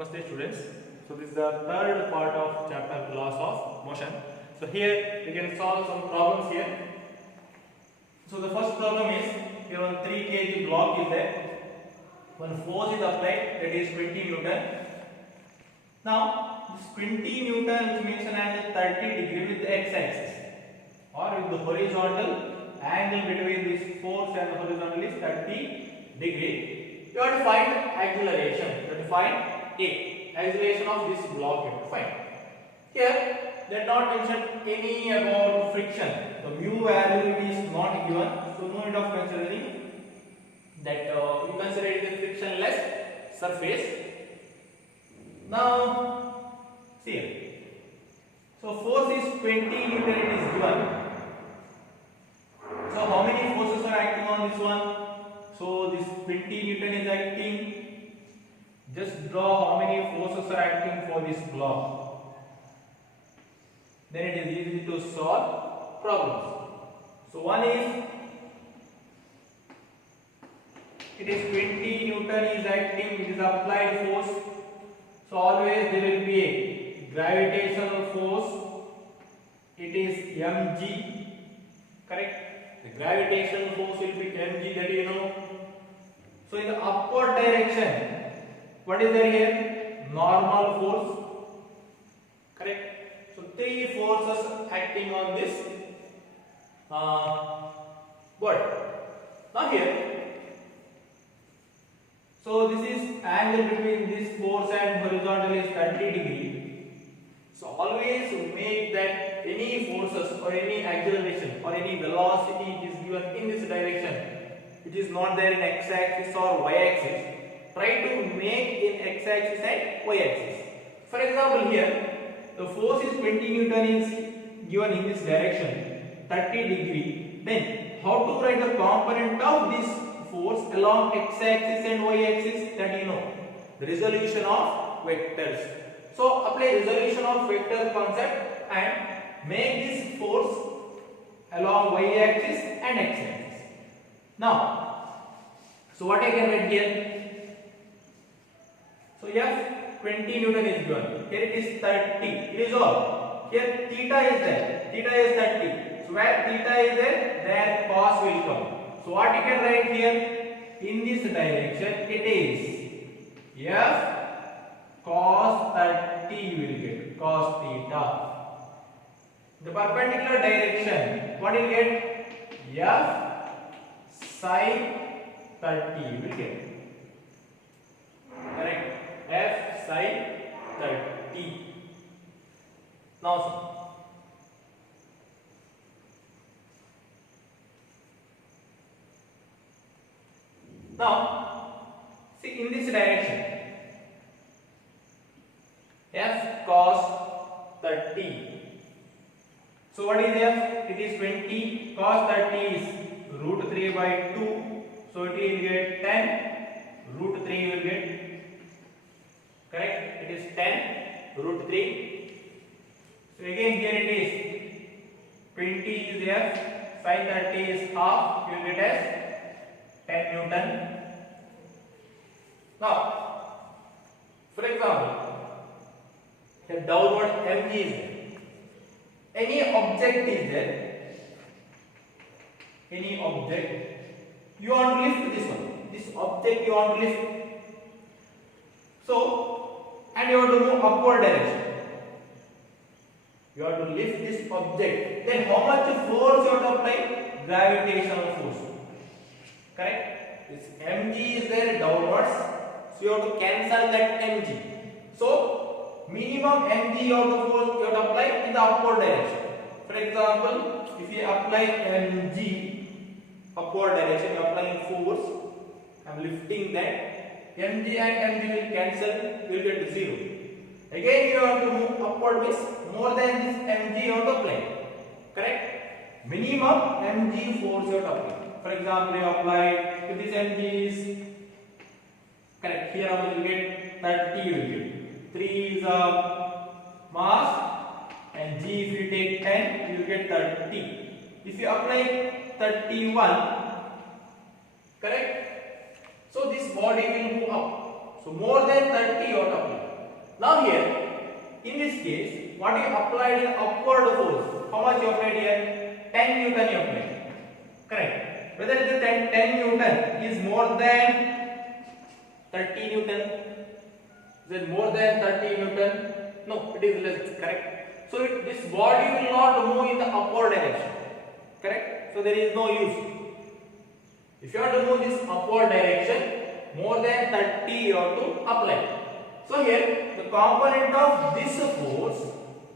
Namaste students. So this is the third part of chapter laws of motion. So here we can solve some problems here. So the first problem is here one 3 kg block is there. One force is applied, that is 20 Newton. Now this 20 Newton which makes an angle 30 degree with the x-axis or with the horizontal angle between this force and the horizontal is 30 degree. You have to find acceleration. You have to find acceleration of this block. You have to find. Here they are not mentioned any about friction. The mu value is not given, so no need of considering that. You consider it a frictionless surface. Now see here. So force is 20 Newton. It is given. So how many forces are acting on this one? So this 20 Newton is acting. Just draw how many forces are acting for this block. Then it is easy to solve problems. So one is, it is 20 Newton is acting, it is applied force. So always there will be a gravitational force. It is mg, correct? The gravitational force will be mg, that you know. So in the upward direction, what is there here? Normal force, correct? So three forces acting on this board. Now here, so this is angle between this force and horizontal is 30 degree. So always make that any forces or any acceleration or any velocity is given in this direction. It is not there in x-axis or y-axis. Try to make in x-axis and y-axis. For example, here the force is 20 Newton is given in this direction, 30 degree. Then how to write the component of this force along x-axis and y-axis? That you know, the resolution of vectors. So apply resolution of vector concept and make this force along y-axis and x-axis. Now, so what I can write here? So F 20 Newton is given. Here it is 30. It is all. Here theta is there. Theta is 30. So where theta is there cos will come. So what you can write here? In this direction it is F cos 30 you will get. Cos theta. The perpendicular direction, what you will get? F sin 30 you will get. Correct? F sin 30. Now see in this direction F cos 30. So what is F? It is 20. Cos 30 is root 3 by 2. So it will get 10. Root 3 you will get. Correct? It is 10 root 3. So again here it is 20 is F, sin 30 is half, you will get as 10 Newton. Now, for example, here downward mg is there. Any object is there. Any object. You want to lift this one. This object you want to lift. So, and you have to move upward direction. You have to lift this object. Then how much force you have to apply? Gravitational force. Correct? This mg is there downwards. So you have to cancel that mg. So minimum mg you have to force you have to apply in the upward direction. For example, if you apply mg upward direction, you are applying force. I am lifting that. mg and mg will cancel, you will get 0. Again you have to move upward with more than this mg you have to apply. Correct? Minimum mg force you have to apply. For example, you apply, if this mg is correct, here you will get 30 you will get. 3 is mass and g if you take 10 you will get 30. If you apply 31, correct? So this body will move up. So more than 30 you have to apply. Now here, in this case, what you applied is upward force. How much you applied here? 10 Newton you applied. Correct. Whether the 10 Newton is more than 30 Newton? Is it more than 30 Newton? No, it is less. Correct. So this body will not move in the upward direction. Correct. So there is no use. If you have to move this upward direction, more than 30 you have to apply. So here the component of this force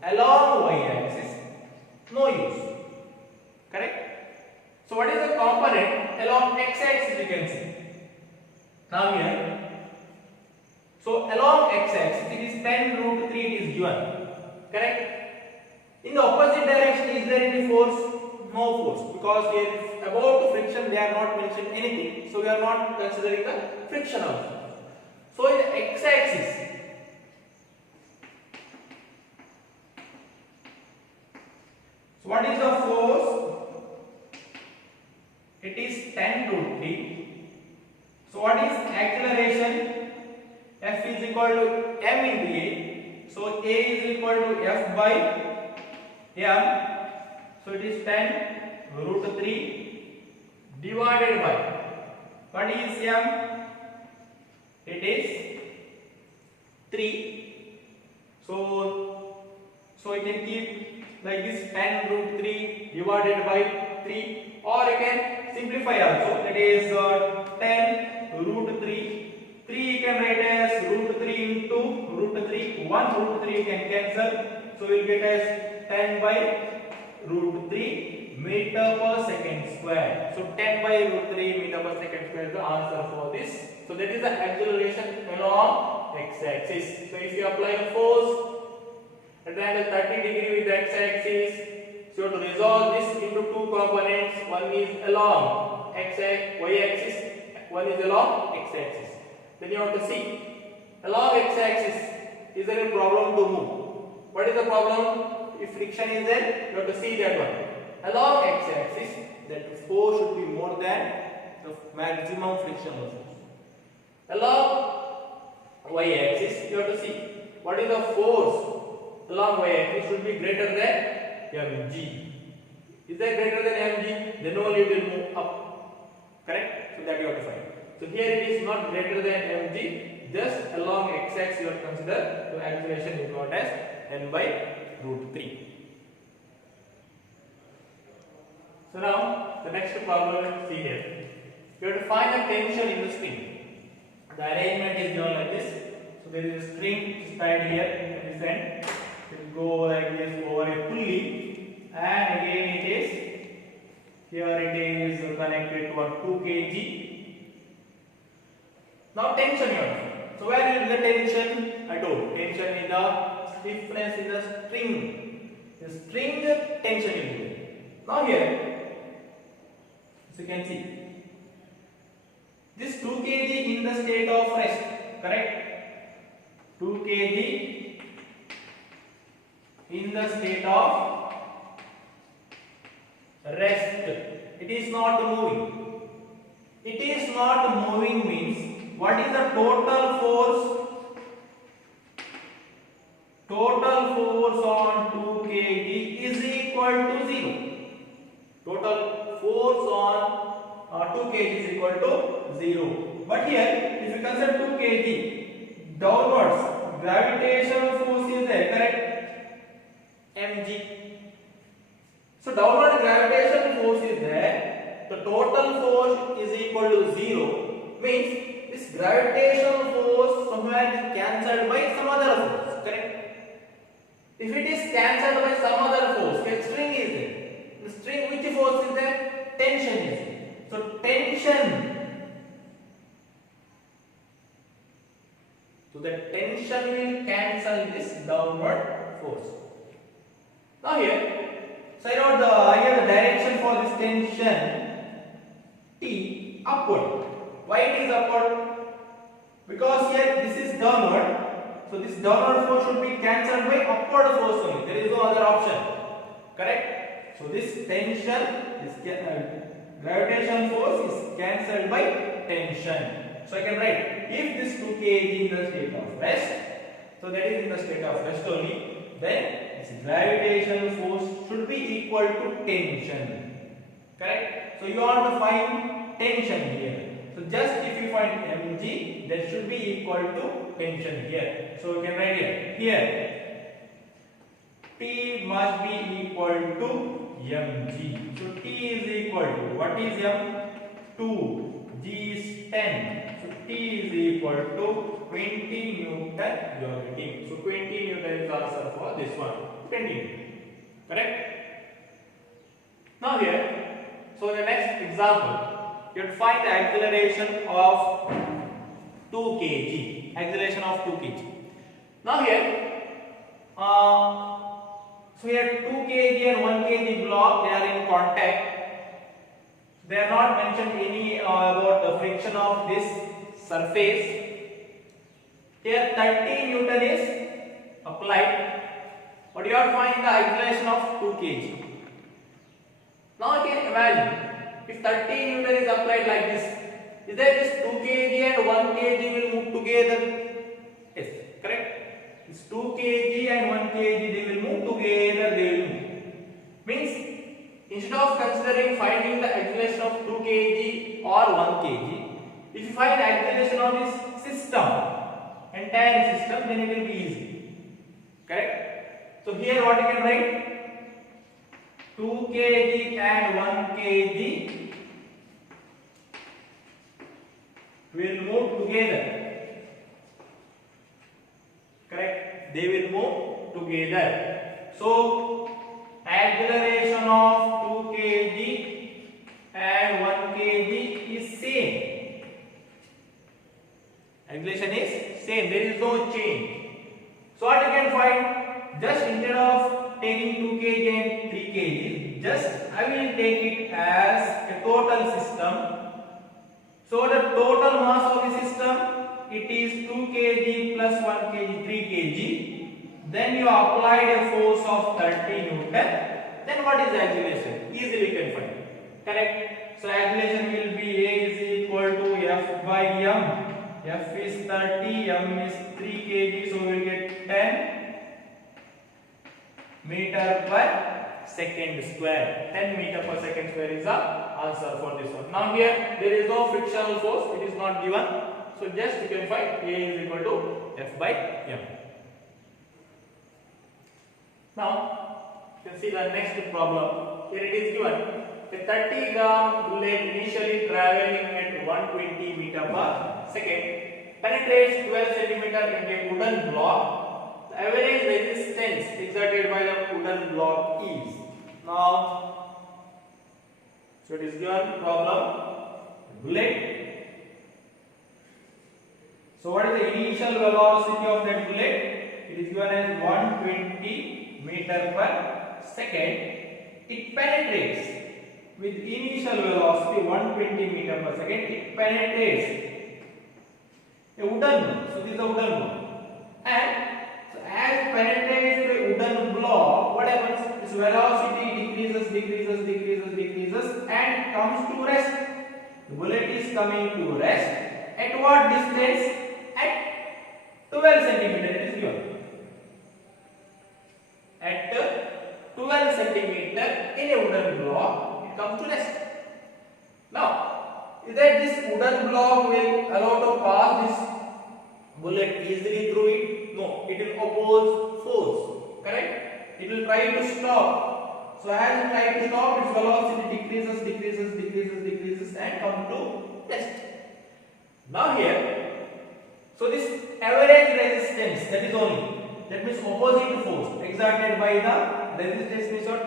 along y-axis, no use. Correct? So what is the component along x-axis you can see? Now here, so along x-axis it is 10 root 3 it is given. Correct? In the opposite direction is there any force? No force, because here about friction they are not mentioned anything, so we are not considering the friction also. So in the x-axis, so what is the force? It is 10 root 3. So what is acceleration? F is equal to m into a. So a is equal to f by m. So it is 10 root 3 divided by, what is m? It is 3. So you can keep like this 10 root 3 divided by 3, or you can simplify also, that is 10 root 3. 3 you can write as root 3 into root 3. 1 root 3 you can cancel. So we will get as 10 by root 3 meter per second square. So 10 by root 3 meter per second square is the answer for this. So that is the acceleration along x-axis. So if you apply the force at the angle 30 degree with the x-axis, so you have to resolve this into two components. One is along y-axis, one is along x-axis. Then you have to see along x-axis, is there a problem to move? What is the problem? If friction is there, you have to see that one. Along x-axis, that force should be more than the maximum frictional force. Along y-axis, you have to see what is the force along y-axis should be greater than mg. Is that greater than mg? Then only it will move up. Correct? So that you have to find. So here it is not greater than mg. Just along x-axis you have to consider. So acceleration is not as n by root 3. So now the next problem, see here. You have to find the tension in the spring. The arrangement is given like this. So there is a string tied here at this end. It will go like this over a pulley, and again it is here it is connected to a 2 kg. Now tension here. So where is the tension? I told tension is the stiffness in the string. The string tension is there. Now here, as you can see, this 2 kg in the state of rest, correct? 2 kg in the state of rest. It is not moving. It is not moving means what is the total force? Total force on 2 kg is equal to 0. Total force on 2 kg is equal to 0. But here, if you consider 2 kg downwards, gravitational force is there, correct? mg. So downward gravitational force is there. The total force is equal to 0. Means this gravitational force somewhere is cancelled by some other force, correct? If it is cancelled by some other force, the string is there. The string, which force is there? Tension is there. So tension. So the tension will cancel this downward force. Now here, so I wrote the direction for this tension T upward. Why it is upward? Because here this is downward. So this downward force should be cancelled by upward force only. There is no other option. Correct? So this tension, this gravitational force is cancelled by tension. So I can write, if this 2 kg in the state of rest, So that is in the state of rest only. Then its gravitational force should be equal to tension. Correct? So you want to find tension here. So just if you find mg, that should be equal to tension here. So you can write here. Here T must be equal to mg. So T is equal to, what is m? 2. G is 10. So T is equal to 20 Newton you are getting. So 20 Newton is the answer for this one. 20 Newton. Correct? Now here, so the next example, you have to find the acceleration of 2 kg. Acceleration of 2 kg. Now here, so here 2 kg and 1 kg block, they are in contact. They are not mentioned any about the friction of this surface. Here 30 Newton is applied. But you have to find the acceleration of 2 kg. Now you can imagine, if 30 Newton is applied like this, is there this 2 kg and 1 kg will move together? Yes, correct? This 2 kg and 1 kg, they will move together, they will move. Means, instead of considering finding the acceleration of 2 kg or 1 kg, if you find the acceleration of this system, entire system, then it will be easy. Correct? So here what you can write? 2 kg and 1 kg will move together. Correct? They will move together. So acceleration of 2 kg and 1 kg is same. Acceleration is same. There is no change. So what you can find? Just instead of taking 2 kg and 3 kg, just I will take it as a total system. So the total mass of the system, it is 2 kg plus 1 kg, 3 kg. Then you applied a force of 30 Newton. Then what is the acceleration? Easily you can find. Correct? So acceleration will be A is equal to F by m. F is 30, m is 3 kg, so we will get 10 meter per second square. 10 meter per second square is the answer for this one. Now here there is no frictional force, it is not given. So just you can find A is equal to F by m. Now you can see the next problem. Here it is given. A 30 gram bullet initially traveling at 120 meter per second penetrates 12 centimeter into a wooden block. The average resistance exerted by the wooden block is. Now, so it is given problem bullet. So what is the initial velocity of that bullet? It is given as 120 meter per second. It penetrates with initial velocity 120 meter per second. It penetrates a wooden block. So this is a wooden block. And so as it penetrates a wooden block, what happens? Its velocity decreases and comes to rest. The bullet is coming to rest. At what distance? At 12 centimeter. It is given. At 12 centimeter in a wooden block, it comes to rest. Now, is that this wooden block will allow to pass this bullet easily through it? No, it will oppose force. Correct? It will try to stop. So as it tries to stop, its velocity decreases and comes to rest. Now here, so this average resistance, that is only, that means opposite force exerted by the resistance means what?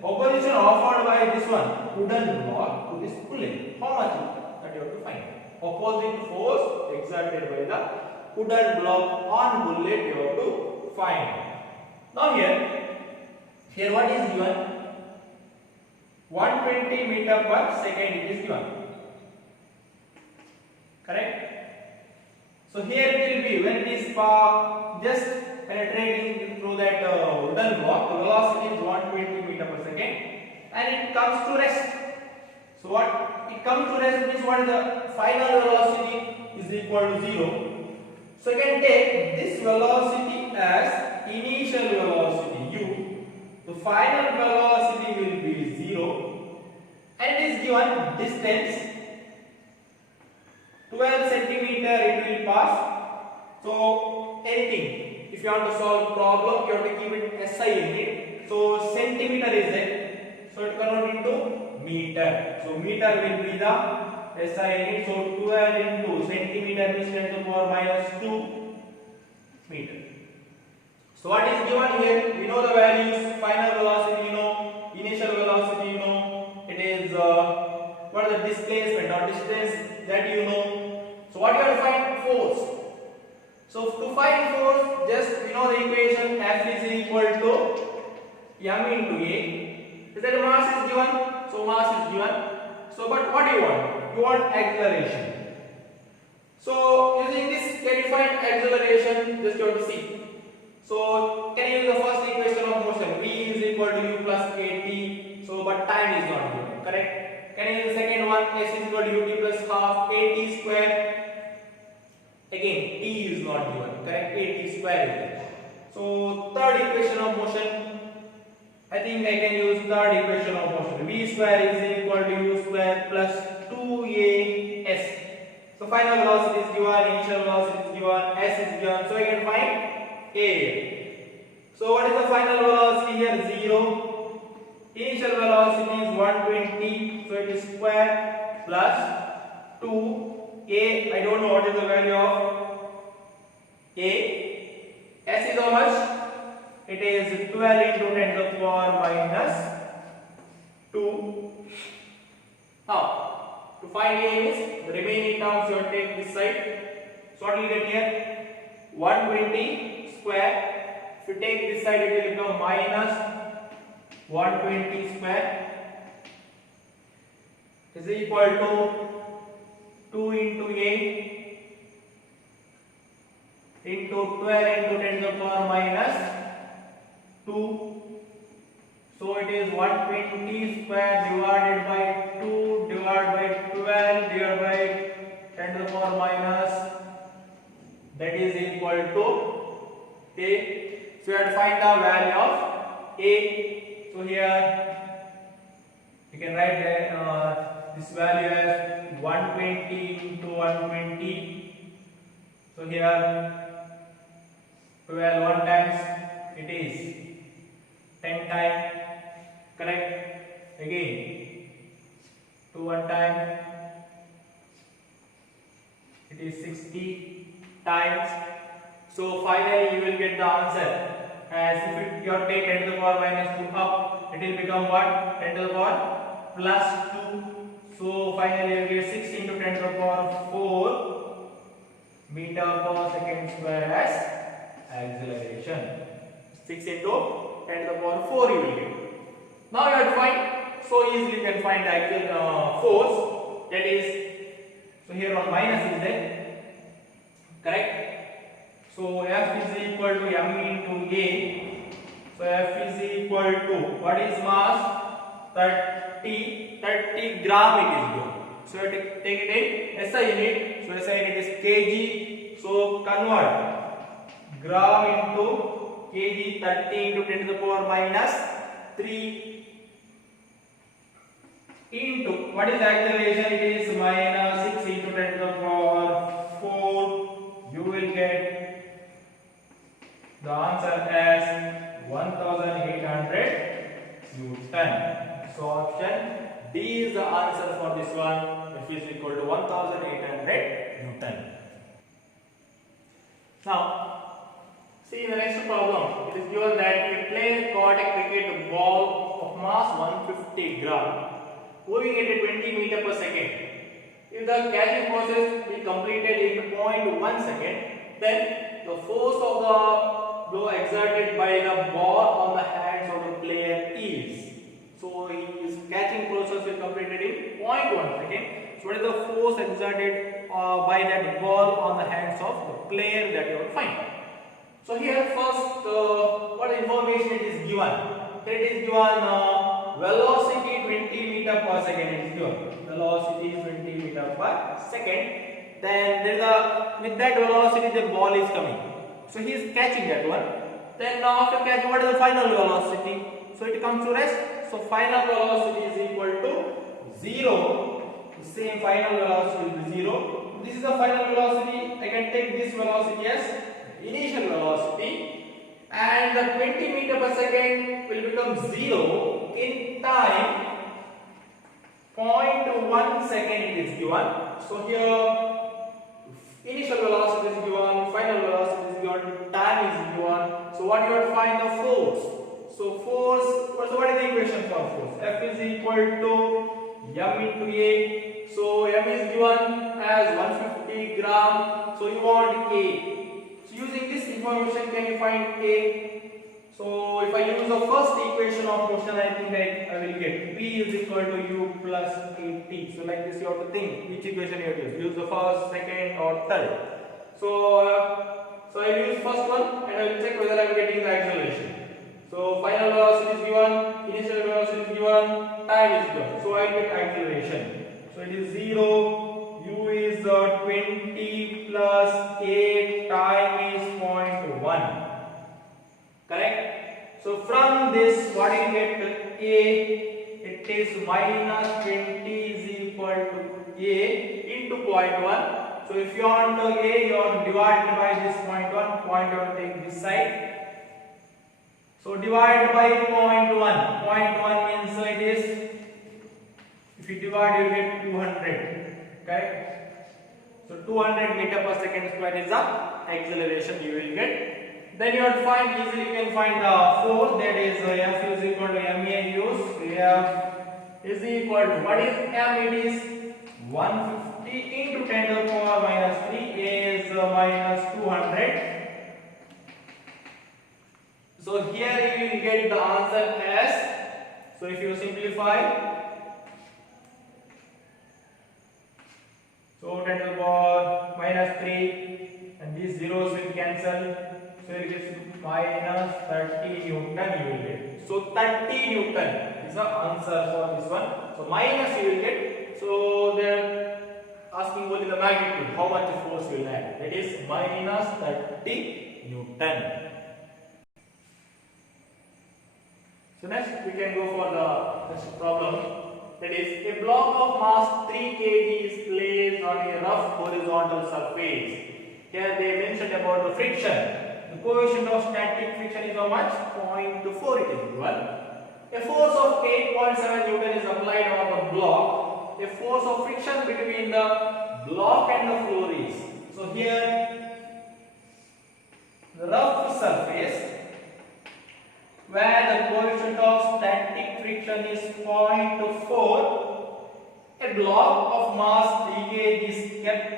Opposition offered by this one wooden block to this bullet. How much? That you have to find. Opposite force exerted by the wooden block on bullet you have to find. Now here what is given? 120 meter per second it is given. Correct? So here it will be when it is just penetrating through that wooden block, the velocity is 120 meter per second and it comes to rest. So what it comes to rest means what is the final velocity is equal to 0. So So you can take this velocity as initial velocity u. The final velocity will be 0 and it is given distance 12 centimeter it will pass. So anything, if you want to solve problem, you have to keep it SI unit. So centimeter is there, so it convert into meter. So meter will be the SI unit. So 12 into centimeter is 10 to the power minus 2 meter. So what is given here? We know the values. Final velocity you know, initial velocity you know. It is what is the displacement or distance that you know. So what you have to find? Force. So to find force, just we know the equation F is equal to m into a. Is that mass is given? So mass is given. So but what do you want? You want acceleration. So using this, can you find acceleration? Just you have to see. So can you use the first equation of motion? V is equal to u plus at. So but time is not given. Correct? Can you use the second one? S is equal to ut plus half at square. Again, t is not given. Correct? At square is there. So third equation of motion, I think I can use third equation of motion. V square is equal to u square plus 2as. So final velocity is given, initial velocity is given, s is given. So I can find a. So what is the final velocity here? 0. Initial velocity is 120. So it is square plus 2. A, I don't know what is the value of A. S is how much? It is 12 into 10 to the power minus 2. Now, to find A means the remaining terms you have to take this side. So what will you get here? 120 square. If you take this side, it will become minus 120 square is equal to 2 into A into 12 into 10 to the power minus 2. So it is 120 square divided by 2 divided by 12 divided by 10 to the power minus, that is equal to A. So you have to find the value of A. So here you can write this value as 120 into 120. So here 12 one times it is 10 times. Correct? Again 2 one time it is 60 times. So finally you will get the answer as if you take 10 to the power minus 2 up, it will become what? 10 to the power plus 2. So finally you will get 6 into 10 to the power 4 meter per second square as acceleration. 6 into 10 to the power 4 you will get. Now you have to find, so easily you can find the force, that is, so here one minus is there. Correct? So F is equal to m into A. So F is equal to, what is mass? 30 gram it is given. So you take it in SI unit. So SI unit is kg. So convert gram into kg, 30 into 10 to the power minus 3 into, what is the acceleration? It is minus 6 into 10 to the power 4. You will get the answer as 1800 Newton. So option D is the answer for this one. F is equal to 1800 Newton. Now, see in the next problem, it is given that a player caught a cricket ball of mass 150 gram, moving at a 20 meter per second. If the catching process be completed in 0.1 second, then the force of the blow exerted by the ball on the hands of the player is. So his catching process is completed in 0.1 second. So what is the force exerted by that ball on the hands of the player that you will find? So here first, what information it is given? It is given velocity 20 meter per second. It is given velocity 20 meter per second. then there is a, with that velocity the ball is coming. So he is catching that one. Then now after catching, what is the final velocity? So it comes to rest. So final velocity is equal to 0. The same final velocity will be 0. This is the final velocity. I can take this velocity as initial velocity, and the 20 meter per second will become 0 in time 0.1 second it is given. So here initial velocity is given, final velocity is given, time is given. So what you have to find the force. So force, what is the equation for force? F is equal to m into A. So m is given as 150 gram. So you want A. So using this information, can you find A? So if I use the first equation of motion, I think I will get P is equal to U plus AT. So like this you have to think which equation you have to use. Use the first, second or third. So I will use first one and I will check whether I am getting the acceleration. So final velocity is given, initial velocity is given, time is given. So I get acceleration. So it is 0, U is 20 plus A, time is 0.1. Correct? So from this, what you get A, it is minus 20 is equal to A into 0.1. So if you want to A, you have to divide by this 0.1, 0.1 take this side. So divide by 0.1, 0.1 means it is, if you divide you get 200. Okay? So 200 meter per second square is the acceleration you will get. Then you have to find, easily you can find the force, that is F is equal to ma use. F is equal to, what is m? It is 150 into 10 to the power minus 3. A is minus 200. So here you will get the answer as, so if you simplify, so 10 to the power minus 3 and these zeros will cancel. So it is minus 30 Newton you will get. So 30 Newton is the answer for this one. So minus you will get. So they are asking what is the magnitude, how much force you will add. That is minus 30 Newton. So next we can go for the next problem. That is, a block of mass 3 kg is placed on a rough horizontal surface. Here they mentioned about the friction. The coefficient of static friction is how much? 0.24 it is given. A force of 8.7 Newton is applied on the block. A force of friction between the block and the floor is. So here the rough surface where the coefficient of static friction is 0.24, a block of mass 3 kg is kept.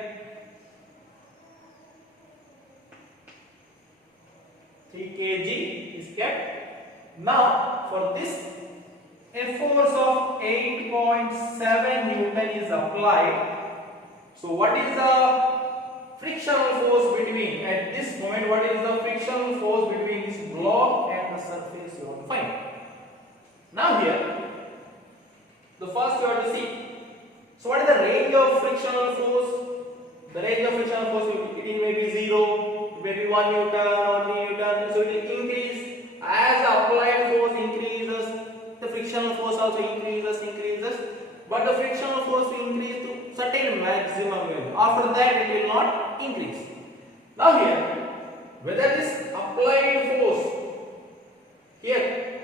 3 kg is kept. Now for this, a force of 8.7 Newton is applied. So what is the frictional force between, at this moment, what is the frictional force between this block and the surface you want to find? Now here, the first you have to see. So what is the range of frictional force? The range of frictional force, it may be 0, maybe 1 Newton or 3 Newton. So it will increase as the applied force increases. The frictional force also increases. But the frictional force will increase to certain maximum value. After that, it will not increase. Now here, whether this applied force here,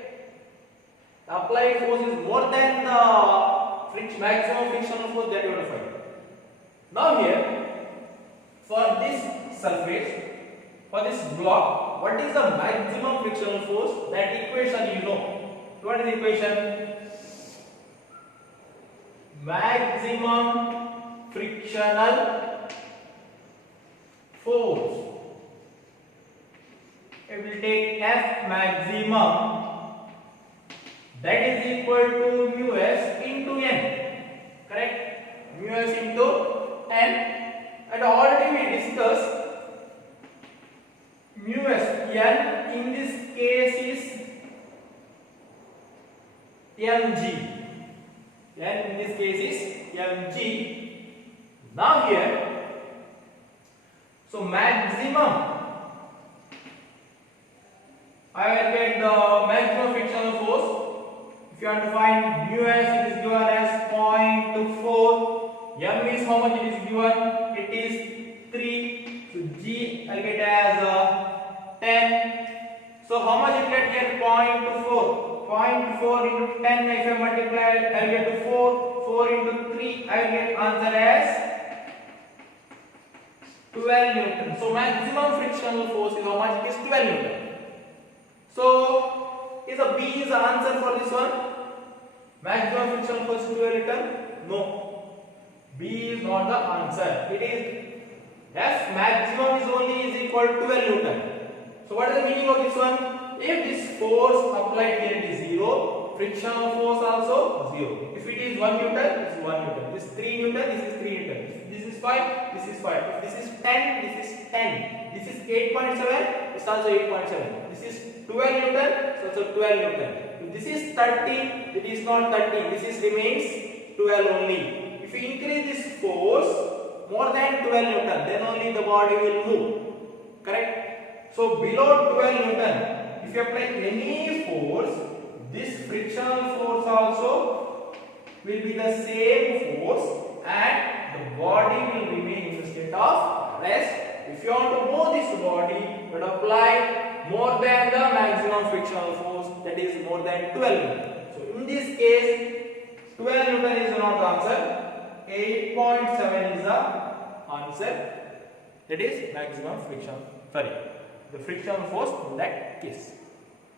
the applied force is more than the maximum frictional force, that you have to find. Now here, for this surface, for this block, what is the maximum frictional force? That equation you know. What is the equation? Maximum frictional force. It will take F maximum, that is equal to mu s into n. Correct? Mu s into n. And already we discussed mu s, n in this case is mg. N in this case is mg. Now here I will get the maximum frictional force. If you want to find mu s, it is given as 0.4. M is how much it is given? It is 3. So G I will get as 10. So how much it get here? 0.4. 0.4 into 10. If I multiply, I will get to 4. 4 into 3. I will get answer as 12 Newton. So maximum frictional force is how much? It is 12 Newton. So is a B is the answer for this one? Maximum frictional force is 12 Newton? No. B is not the answer. It is F maximum is only is equal to 12 Newton. So what is the meaning of this one? If this force applied here it is 0, frictional force also 0. If it is 1 Newton, this is 1 Newton. This is 3 Newton, this is 3 Newton. This is 5, this is 5. If this is 10, this is 10. This is 8.7, this is also 8.7. This is 12 Newton, so also 12 Newton. If this is 13, it is not 13. This is remains 12 only. If you increase this force more than 12 Newton, then only the body will move. Correct? So below 12 Newton, if you apply any force, this frictional force also will be the same force and the body will remain in the state of rest. If you want to move this body, you apply more than the maximum frictional force, that is more than 12 Newton. So in this case, 12 Newton is not the answer. 8.7 is the answer. That is maximum friction. Sorry, the frictional force in that case.